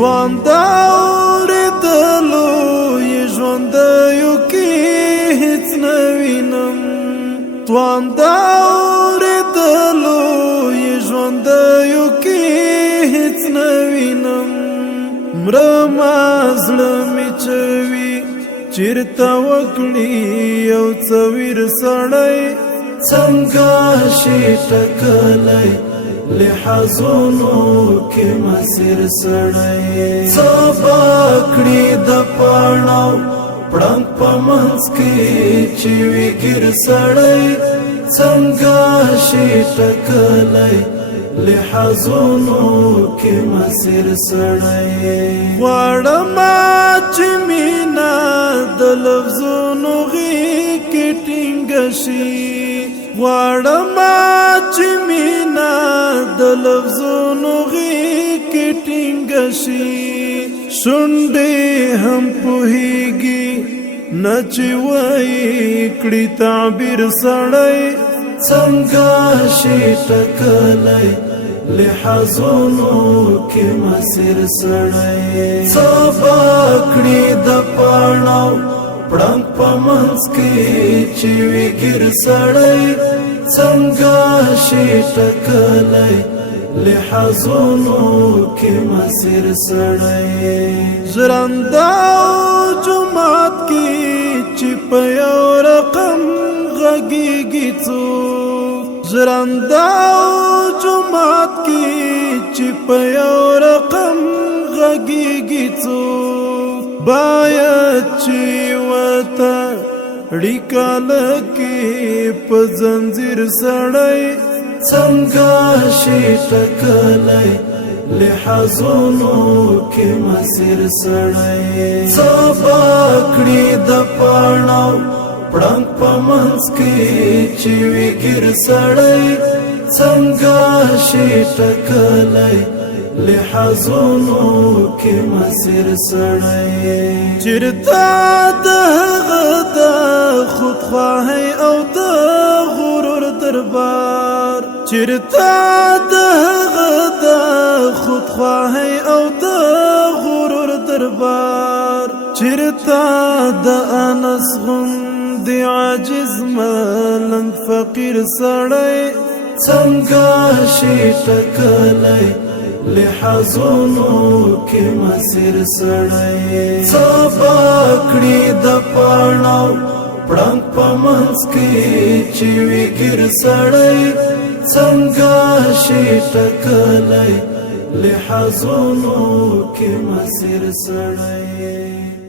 توان دا اوریدلو یې ژوندیو کې هیڅ نه وینم توان دا اوریدلو یې ژوندیو کې هیڅ نه وینم مرما زړه مې چوي چیرته وکړي یو څه ویر سړی څنګه شي ټکلی لحظونو کې مسیر سړی سبا کړي د پاڼو پړنګ په منځ کې چې وي ګیر سړی څنګه شي ټکلی لحظونو کې مسیر سړی غواړم چې مینا د لفظونو غېږ کې ټینګه شي غواړم چې مینا د لفظونو غېږ کې ټینګه شي شونډې هم پوهېږي نه چې وایي کړي تعبیر سړی څنګه شي ټکلی لحظونو کې مسیر سړی سبا کړي د پاڼو پړنګ په منځ کې چې وي ګیر سړی څنګه شي ټکلی لحظونو کې مسیر سړی ژرنده جومات کې چې په یو رقم غږیږي څوک ژرنده جومات کې چې په یو رقم غږیږي څوک باید چې ورته اړیکه لګي په زنځیر سړی څنګه شي ټکلی لحظونو کې مسیر سړی سبا کړي د پاڼو پړنګ په منځ کې چې وي ګیر سړی څنګه شي ټکلی لحظونو کې مسیر سړی چیرته د هغه د خودخواهۍ او د غرور دربار چیرته د هغه د خودخواهۍ او د غرور دربار چیرته د انس غوندې عاجز ملنګ فقیر سړی څنګه شي ټکلی لحظونو کې مسیر سړی سبا کړي د پاڼو پړنګ په منځ کې چې وي ګیر سړی څنګه شي ټکلی لحظونو کې مسیر سړی